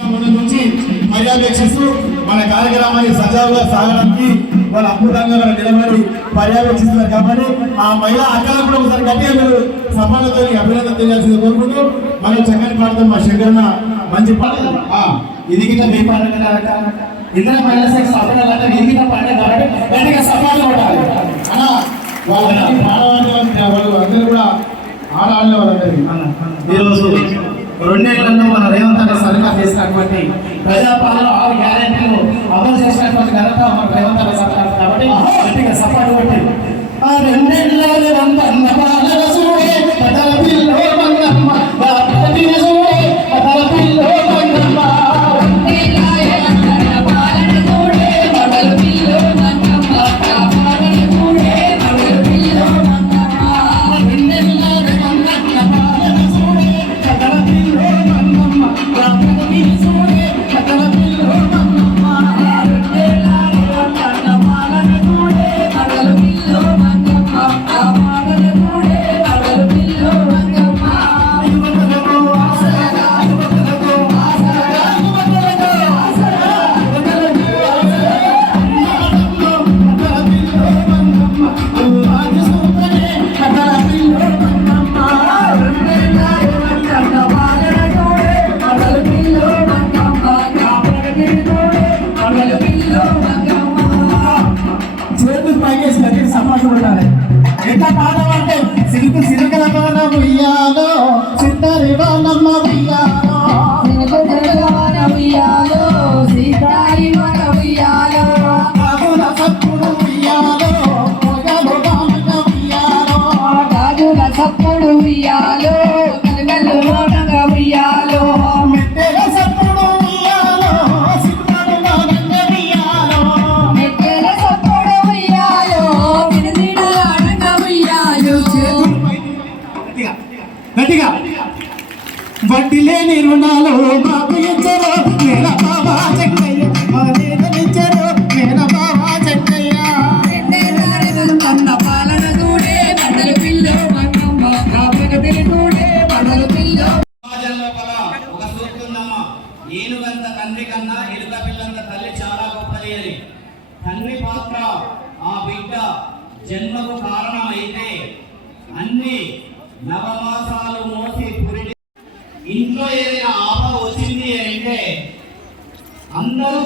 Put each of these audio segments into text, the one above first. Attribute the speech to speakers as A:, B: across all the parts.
A: నుంచి పర్యవేక్షిస్తూ మన కార్యక్రమాన్ని సజావుగా సాగడానికి వాళ్ళు అద్భుతంగా మన నిలబడి పర్యవేక్షిస్తున్నారు కాబట్టి ఆ మహిళా అక్కలకు కూడా ఒకసారి గట్టిగా మీరు సమానతో అభినందన తెలియాల్సింది కోరుకుంటూ మనం చక్కని పాడతాం మా శంకరన్న మంచి పాట
B: ఆ, ఇది గిట్ల మీ కనుక ఇంద్ర మహిళ సెక్స్ అప్పుడు అంటే. ఇది గిట్ల పండుగ కాబట్టి గట్టిగా కొట్టాలి.
A: అలా వాళ్ళ అందరూ కూడా ఆడవాళ్ళ వాళ్ళందరికీ.
B: ఈరోజు రెండేళ్ళలో మన రేవంత్ అనే సర్కార్ చేసినటువంటి ప్రజాపాలన ఆరు గ్యారెంటీలు అమలు చేసినటువంటి ఘనత మన రేవంత్ అనే సర్కార్. కాబట్టి గట్టిగా సపోర్ట్ కొట్టి ఆ రెండేళ్ళ రేవంత్ అన్న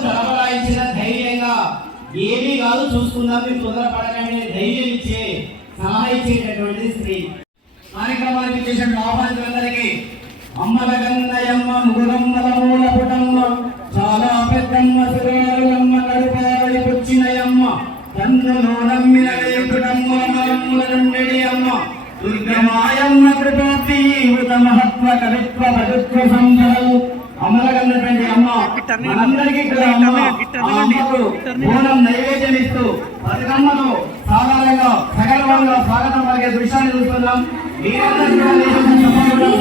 B: చలబలాయించిన ధైర్యంగా ఏమీ కాదు చూసుకుందాం మీరు తొందరపడకండి అని ధైర్యం ఇచ్చే సలహా ఇచ్చేటటువంటి స్త్రీ. కార్యక్రమానికి చేసిన ఆహ్వానితులందరికీ అమ్మల గన్నయమ్మ ముగురమ్మల మూల పుటమ్మ చాలా పెద్దమ్మ సురేరులమ్మ నడుపారడి పుచ్చినయమ్మ కన్నులో నమ్మిన వేపుటమ్మ మరమ్ముల నుండి అమ్మ దుర్గమాయమ్మ కృపాతి వృత మహత్వ కవిత్వ ప్రభుత్వ సంభలు అమ్మలకన్నటువంటి అమ్మ మనందరికీ కూడా అమ్మ అమ్మకు పూర్ణం నైవేద్యం ఇస్తూ బతుకమ్మను సాధారణంగా సగర్వంగా స్వాగతం పలికే దృశ్యాన్ని చూస్తున్నాం. మీరందరూ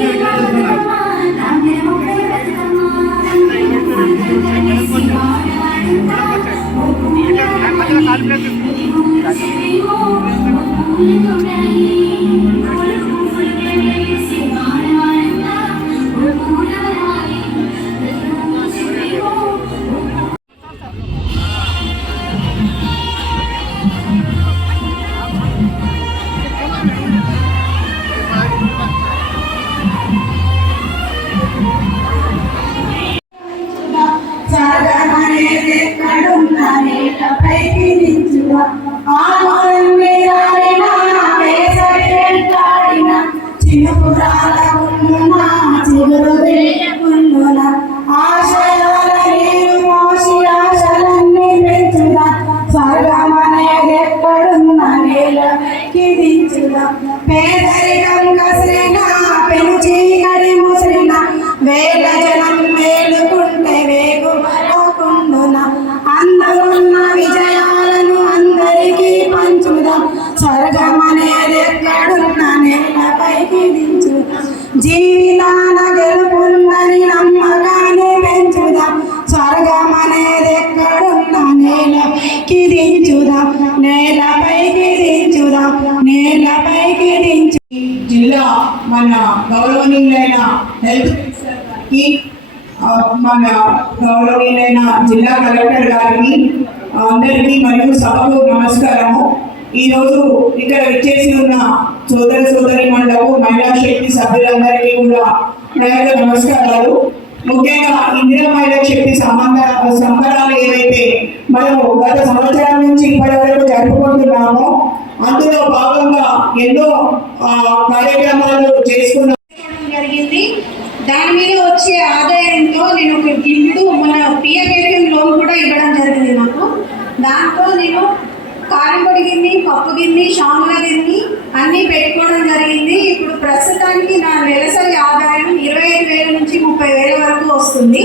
B: சின்ன
C: புறால జిల్లా కలెక్టర్ గారికి అందరికీ మరియు సభకు నమస్కారము. ఈ రోజు ఇక్కడ విచ్చేసి ఉన్న సోదర సోదరి మండలకు మహిళా శక్తి సభ్యులందరికీ కూడా నా నమస్కారాలు. ముఖ్యంగా ఇందిరా మహిళా శక్తి సంబంధ సంబరాలు ఏవైతే మనము గత సంవత్సరం నుంచి ఇప్పటి వరకు జరుపుకుంటున్నామో అందులో భాగంగా ఎన్నో కార్యక్రమాలు చేసుకున్నాం
D: జరిగింది. దాని మీద వచ్చే ఆదాయంతో నేను ఒక గిఫ్ట్ మన పిఎఫ్ఎఫ్ఎం లోన్ కూడా ఇవ్వడం జరిగింది నాకు. దాంతో నేను కారంపొడి గిన్ని పప్పు గిన్ని షాముల గిన్ని అన్నీ పెట్టుకోవడం జరిగింది. ఇప్పుడు ప్రస్తుతానికి నా నెలసరి ఆదాయం ఇరవై ఐదు వేల నుంచి ముప్పై వేల వరకు వస్తుంది.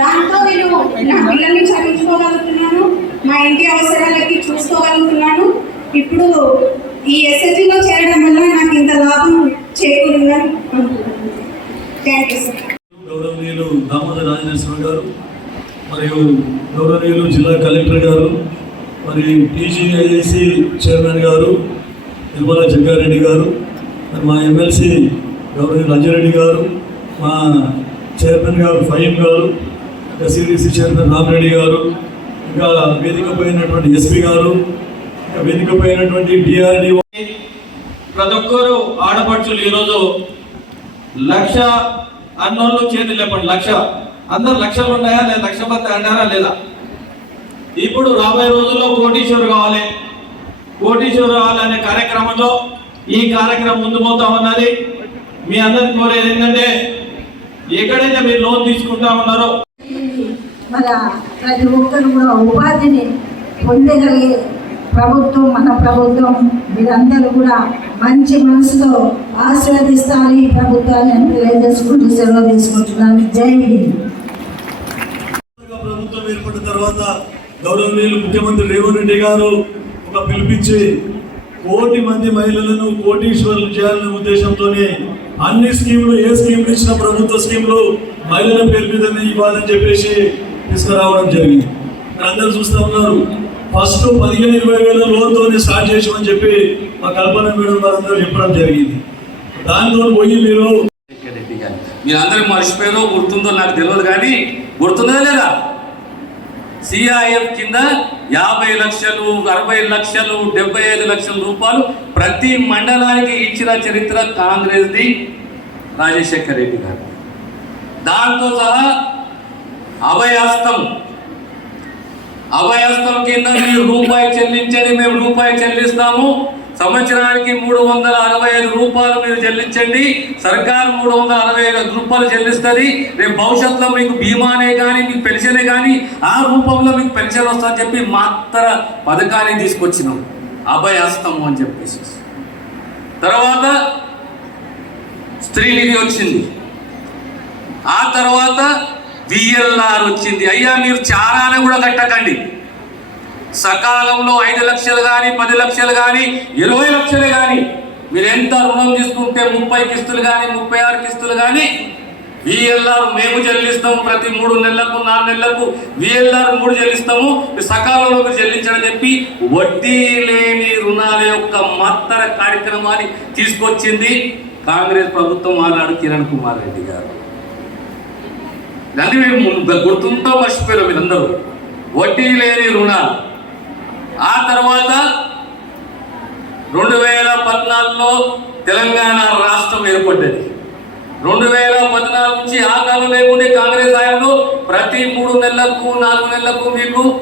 D: దాంతో నేను నా పిల్లల్ని చదివించుకోగలుగుతున్నాను మా ఇంటి అవసరాలకి చూసుకోగలుగుతున్నాను. ఇప్పుడు ఈ ఎస్ఎస్జిలో చేరడం వల్ల నాకు ఇంత లాభం చేకూరిందని అనుకుంటున్నాను.
E: గౌరవనీయులు దామోదర్ రాజనేశ్వర గారు మరియు గౌరవనీయులు జిల్లా కలెక్టర్ గారు మరి టీజీఐఏసి చైర్మన్ గారు నిర్మలా జగ్గారెడ్డి గారు మరి మా ఎమ్మెల్సీ గౌరవ రంజారెడ్డి గారు మా చైర్మన్ గారు ఫహీం గారు ఇంకా సిడిసి చైర్మన్ రామరెడ్డి గారు ఇంకా వేదిక పోయినటువంటి ఎస్పీ గారు ఇంకా వేదిక పోయినటువంటి డిఆర్డిఓ
F: ప్రతి ఒక్కరు ఆడపడుచులు ఈరోజు లక్ష అన్నోళ్ళు చేతులు లేపండి. లక్ష. అందరు లక్షలు ఉన్నాయా లేదా? లక్ష మంది అన్నారా లేదా? ఇప్పుడు రాబోయే రోజుల్లో కోటీశ్వరు కావాలి. కోటీశ్వరు కావాలనే కార్యక్రమంలో ఈ కార్యక్రమం ముందు పోతా ఉన్నది. మీ అందరి కోరేది ఏంటంటే ఎక్కడైతే మీరు లోన్ తీసుకుంటా ఉన్నారో
G: మరి ప్రతి ఒక్కరు కూడా ఉపాధిని పొందగలిగే ప్రభుత్వం మన ప్రభుత్వం మీరందరూ కూడా మంచి మనసుతో ఆశీర్వదిస్తారు ఈ ప్రభుత్వాన్ని అని తెలియజేసుకుంటూ సెలవు తీసుకుంటున్నాను. జై హింద్.
E: ప్రభుత్వం ఏర్పడిన తర్వాత గౌరవనీయులు ముఖ్యమంత్రి రేవంత్ రెడ్డి గారు ఒక పిలిపించి కోటి మంది మహిళలను కోటీశ్వరులు చేయాలనే ఉద్దేశంతోనే అన్ని స్కీములు ఏ స్కీములు ఇచ్చిన ప్రభుత్వ స్కీములు మహిళల పేరు మీదనే ఇవ్వాలని చెప్పేసి తీసుకురావడం జరిగింది. అందరూ చూస్తూ ఉన్నారు. ఫస్ట్ పదిహేను ఇరవై వేల లోన్తోనే స్టార్ట్ చేసామని చెప్పి మా కల్పన మేడం వారందరూ చెప్పడం జరిగింది. దానితో పోయి మీరు
H: రెడ్డి మీరందరూ మర్చిపోయారో గుర్తుందో నాకు తెలియదు కానీ గుర్తుందా లేదా? సిఐఎఫ్ కింద యాభై లక్షలు అరవై లక్షలు డెబ్బై ఐదు లక్షల రూపాయలు ప్రతి మండలానికి ఇచ్చిన చరిత్ర కాంగ్రెస్ది రాజశేఖర్ రెడ్డి గారు. దాంతో సహా అభయాస్తం అభయస్థం కింద మీరు రూపాయి చెల్లించండి మేము రూపాయి చెల్లిస్తాము. సంవత్సరానికి మూడు వందల అరవై ఐదు రూపాయలు మీరు చెల్లించండి. సర్కారు మూడు వందల అరవై ఐదు రూపాయలు చెల్లిస్తుంది. రేపు భవిష్యత్తులో మీకు బీమానే కానీ మీకు పెన్షనే కానీ ఆ రూపంలో మీకు పెన్షన్ వస్తుందని చెప్పి మాత్ర పథకాన్ని తీసుకొచ్చినాం. అభయస్తము అని చెప్పేసి. తర్వాత స్త్రీనిధి వచ్చింది. ఆ తర్వాత విఎల్ఆర్ వచ్చింది. అయ్యా మీరు చారానే కూడా కట్టకండి. సకాలంలో ఐదు లక్షలు కానీ పది లక్షలు కానీ ఇరవై లక్షలు కానీ మీరు ఎంత రుణం తీసుకుంటే ముప్పై కిస్తులు కానీ ముప్పై ఆరు కిస్తులు కానీ విఎల్ఆర్ మేము చెల్లిస్తాము. ప్రతి మూడు నెలలకు నాలుగు నెలలకు విఎల్ఆర్ మూడు చెల్లిస్తాము. సకాలంలో మీరు చెల్లించడం చెప్పి వడ్డీ లేని రుణాల యొక్క మత్తర కార్యక్రమాన్ని తీసుకొచ్చింది కాంగ్రెస్ ప్రభుత్వం ఆనాడు కిరణ్ కుమార్ రెడ్డి గారు. ఇదంతా మీరు ము- గుర్తుంటో మర్చిపోయారు మీరందరూ వడ్డీ లేని రుణాలు. ఆ తర్వాత రెండు వేల పద్నాలుగులో తెలంగాణ రాష్ట్రం ఏర్పడ్డది. రెండు వేల పద్నాలుగు నుంచి ఆ కాలం లేకుండా కాంగ్రెస్ ఆయనలో ప్రతి మూడు నెలలకు నాలుగు నెలలకు మీకు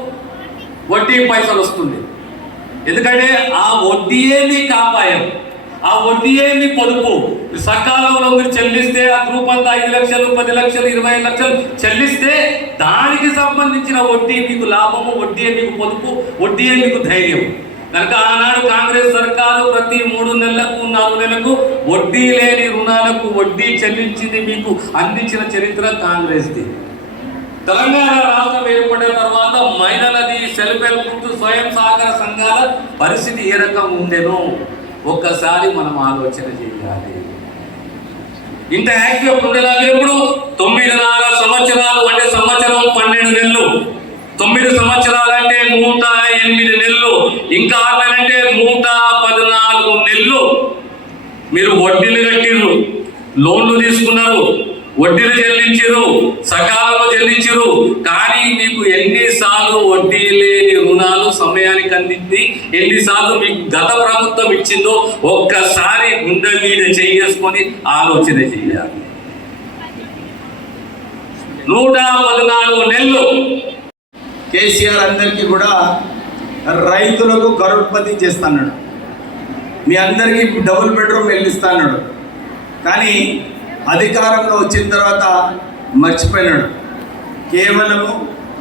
H: వడ్డీ పైసలు వస్తుంది. ఎందుకంటే ఆ వడ్డీయే మీ కాపాయం ఆ వడ్డీయే మీ పొదుపు? సకాలంలో మీరు చెల్లిస్తే ఆ గ్రూప్ అంతా ఐదు లక్షలు పది లక్షలు ఇరవై ఐదు లక్షలు చెల్లిస్తే దానికి సంబంధించిన వడ్డీ మీకు లాభము వడ్డీయే మీకు పొదుపు వడ్డీయే మీకు ధైర్యం. కనుక ఆనాడు కాంగ్రెస్ సర్కారు ప్రతి మూడు నెలలకు నాలుగు నెలలకు వడ్డీ లేని రుణాలకు వడ్డీ చెల్లించింది మీకు అందించిన చరిత్ర కాంగ్రెస్ది. తెలంగాణ రాష్ట్రం ఏర్పడిన తర్వాత మహిళలది సెల్ఫ్ హెల్ప్ గ్రూప్ స్వయం సహకార సంఘాల పరిస్థితి ఏ రకంగా ఉండేనో ఒక్కసారి మనం ఆలోచన చేయాలి. ఇంత యాక్టివ్ ఉండేలాగా ఇప్పుడు తొమ్మిదిన్నర సంవత్సరాలు అంటే సంవత్సరం పన్నెండు నెలలు. తొమ్మిది సంవత్సరాలు అంటే నూట ఎనిమిది నెలలు. ఇంకా ఆటలంటే నూట పద్నాలుగు నెలలు. మీరు వడ్డీలు కట్టిర్రు లోన్లు తీసుకున్నారు వడ్డీలు చెల్లించరు సకాలంలో చెల్లించరు. కానీ మీకు ఎన్నిసార్లు వడ్డీ లేని రుణాలు సమయానికి అందింది? ఎన్నిసార్లు మీకు గత ప్రభుత్వం ఇచ్చిందో ఒక్కసారి గుండె మీద చేసుకొని ఆలోచన చేయాలి నూట పద్నాలుగు నెలలు
I: కేసీఆర్ అందరికీ కూడా రైతులకు కరోడ్పతి చేస్తున్నాడు. మీ అందరికీ డబుల్ బెడ్రూమ్ వెళ్ళిస్తాడు కానీ అధికారంలో వచ్చిన తర్వాత మర్చిపోయినాడు. కేవలము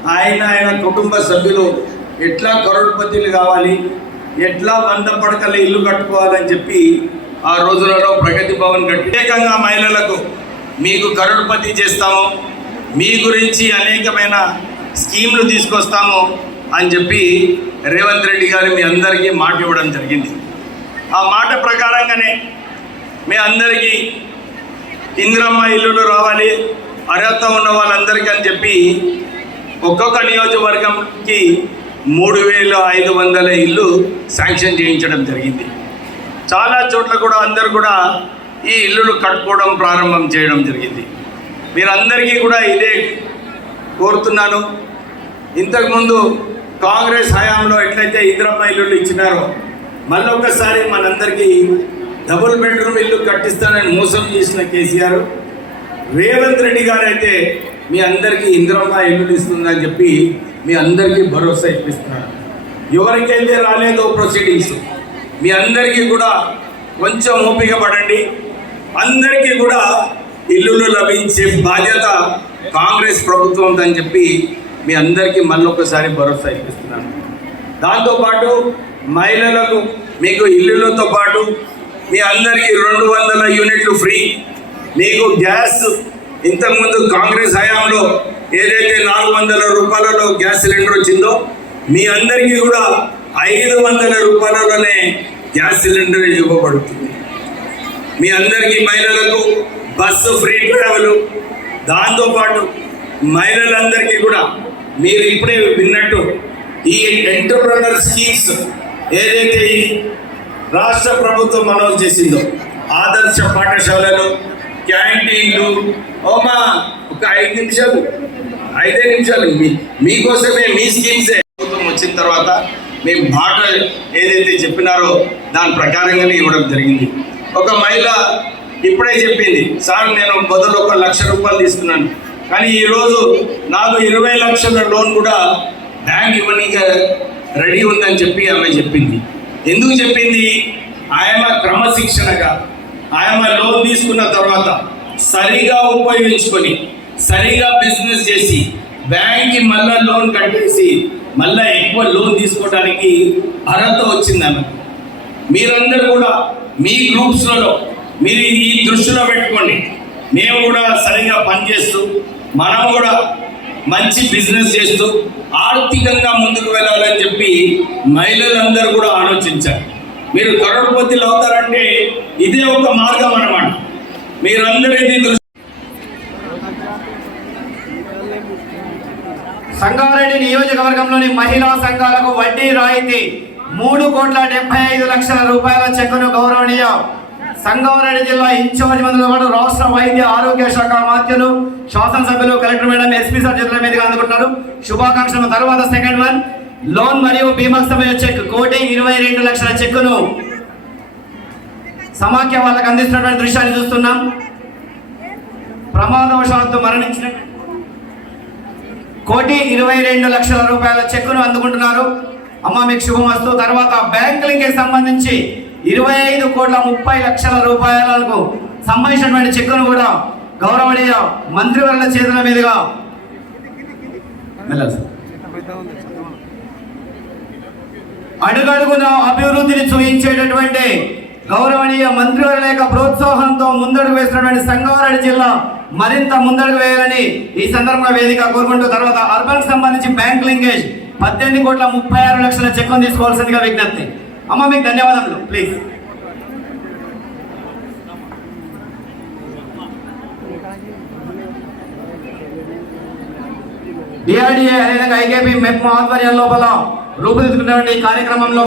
I: ఆయన ఆయన కుటుంబ సభ్యులు ఎట్లా కరోడ్పతిలు కావాలి ఎట్లా వంద పడకల ఇల్లు కట్టుకోవాలని చెప్పి ఆ రోజులలో ప్రగతి భవన్ ప్రత్యేకంగా మహిళలకు మీకు కరోడ్పతి చేస్తాము మీ గురించి అనేకమైన స్కీమ్లు తీసుకొస్తాము అని చెప్పి రేవంత్ రెడ్డి గారు మీ అందరికీ మాట ఇవ్వడం జరిగింది. ఆ మాట ప్రకారంగానే మీ అందరికీ ఇందిరమ్మ ఇల్లులు రావాలి అర్హత ఉన్న వాళ్ళందరికీ అని చెప్పి ఒక్కొక్క నియోజకవర్గంకి మూడు వేల ఐదు వందల ఇల్లు శాంక్షన్ చేయించడం జరిగింది. చాలా చోట్ల కూడా అందరు కూడా ఈ ఇల్లులు కట్టుకోవడం ప్రారంభం చేయడం జరిగింది. మీరందరికీ కూడా ఇదే కోరుతున్నాను. ఇంతకుముందు కాంగ్రెస్ హయాంలో ఎట్లయితే ఇందిరమ్మ ఇల్లులు ఇచ్చినారో మళ్ళొక్కసారి మనందరికీ డబుల్ బెడ్రూమ్ ఇల్లు కట్టిస్తానని మోసం చేసిన కేసీఆర్. రేవంత్ రెడ్డి గారు అయితే మీ అందరికీ ఇంద్రమ్మ ఇల్లు ఇస్తుందని చెప్పి మీ అందరికీ భరోసా ఇప్పిస్తున్నారు. ఎవరికైతే రాలేదో ప్రొసీడింగ్స్ మీ అందరికీ కూడా కొంచెం ఓపిక పడండి. అందరికీ కూడా ఇల్లులు లభించే బాధ్యత కాంగ్రెస్ ప్రభుత్వం అని చెప్పి మీ అందరికీ మళ్ళొకసారి భరోసా ఇప్పిస్తున్నాను. దాంతోపాటు మహిళలకు మీకు ఇల్లులతో పాటు మీ అందరికీ రెండు వందల యూనిట్లు ఫ్రీ. మీకు గ్యాస్ ఇంతకుముందు కాంగ్రెస్ హయాంలో ఏదైతే నాలుగు వందల రూపాయలలో గ్యాస్ సిలిండర్ వచ్చిందో మీ అందరికీ కూడా ఐదు వందల రూపాయలలోనే గ్యాస్ సిలిండర్ ఇవ్వబడుతుంది. మీ అందరికీ మహిళలకు బస్సు ఫ్రీ ట్రావెల్. దాంతోపాటు మహిళలందరికీ కూడా మీరు ఇప్పుడే విన్నట్టు ఈ ఎంటర్ప్రనర్ స్కీమ్స్ ఏదైతే ఈ రాష్ట్ర ప్రభుత్వం మనోజ్ చేసిందో. ఆదర్శ పాఠశాలలు క్యాంటీన్లు. ఓమా ఒక ఐదు నిమిషాలు. ఐదే నిమిషాలు. మీ మీకోసమే మీ స్కీమ్సే. ప్రభుత్వం వచ్చిన తర్వాత మేము మాట ఏదైతే చెప్పినారో దాని ప్రకారంగానే ఇవ్వడం జరిగింది. ఒక మహిళ ఇప్పుడే చెప్పింది సార్ నేను మొదలు ఒక లక్ష రూపాయలు తీసుకున్నాను. కానీ ఈరోజు నాకు ఇరవై లక్షల లోన్ కూడా బ్యాంక్ ఇవ్వనీకి రెడీ ఉందని చెప్పి ఆమె చెప్పింది. ఎందుకు చెప్పింది? ఆయమ క్రమశిక్షణగా ఆయమ లోన్ తీసుకున్న తర్వాత సరిగా ఉపయోగించుకొని సరిగా బిజినెస్ చేసి బ్యాంక్కి మళ్ళా లోన్ కట్టేసి మళ్ళా ఎక్కువ లోన్ తీసుకోవడానికి అర్హత వచ్చింది మీరందరూ కూడా మీ గ్రూప్స్లలో మీరు ఈ దృష్టిలో పెట్టుకోండి. మేము కూడా సరిగా పనిచేస్తూ మనం కూడా మంచి బిజినెస్ చేస్తూ ఆర్థికంగా ముందుకు వెళ్ళాలని చెప్పి మహిళలందరూ కూడా ఆలోచించారు. మీరు కరోడ్పతిలు అవుతారంటే ఇదే ఒక మార్గం అనమాట మీరందరూ ఇది
J: సంగారెడ్డి నియోజకవర్గంలోని మహిళా సంఘాలకు వడ్డీ రాయితీ మూడు కోట్ల డెబ్బై ఐదు లక్షల రూపాయల చెక్కును గౌరవనీయ. సంగారెడ్డి జిల్లా ఇన్ఛార్జ్ మందుల పాటు రాష్ట్ర వైద్య ఆరోగ్య శాఖ మాధ్యులు శాసనసభ్యులు కలెక్టర్ మేడం ఎస్పీ సార్ చేతుల మీదుగా అందుకుంటున్నారు. శుభాకాంక్షలు. తర్వాత సెకండ్ వన్ లోన్ మరియు బీమా సమయ చెక్. కోటి ఇరవై రెండు లక్షల చెక్కును సమాఖ్య వాళ్ళకి అందిస్తున్నటువంటి దృశ్యాన్ని చూస్తున్నాం. ప్రమాదవశాత్తు మరణించిన కోటి ఇరవై రెండు లక్షల రూపాయల చెక్కును అందుకుంటున్నారు. అమ్మ మీకు శుభమస్తు. తర్వాత బ్యాంక్ సంబంధించి ఇరవై ఐదు కోట్ల ముప్పై లక్షల రూపాయలకు సంబంధించినటువంటి చెక్కును కూడా గౌరవనీయ మంత్రివర్ల చేతుల మీదుగా అడుగడుగున అభివృద్ధిని చూపించేటటువంటి గౌరవనీయ మంత్రివర్ల యొక్క ప్రోత్సాహంతో ముందడుగు వేసినటువంటి సంగారెడ్డి జిల్లా మరింత ముందడుగు వేయాలని ఈ సందర్భంగా వేదిక కోరుకుంటూ తర్వాత అర్బన్ సంబంధించి బ్యాంక్ లింకేజ్ పద్దెనిమిది కోట్ల ముప్పై ఆరు లక్షల చెక్కును తీసుకోవాల్సిందిగా విజ్ఞప్తి. అమ్మ మీకు ధన్యవాదములు ప్లీజ్ డిఆర్డిఏ అదేవిధంగా ఐకేపీ మెప్ ఆధ్వర్యం లోపల రూపుదిద్దుకున్నటువంటి ఈ కార్యక్రమంలో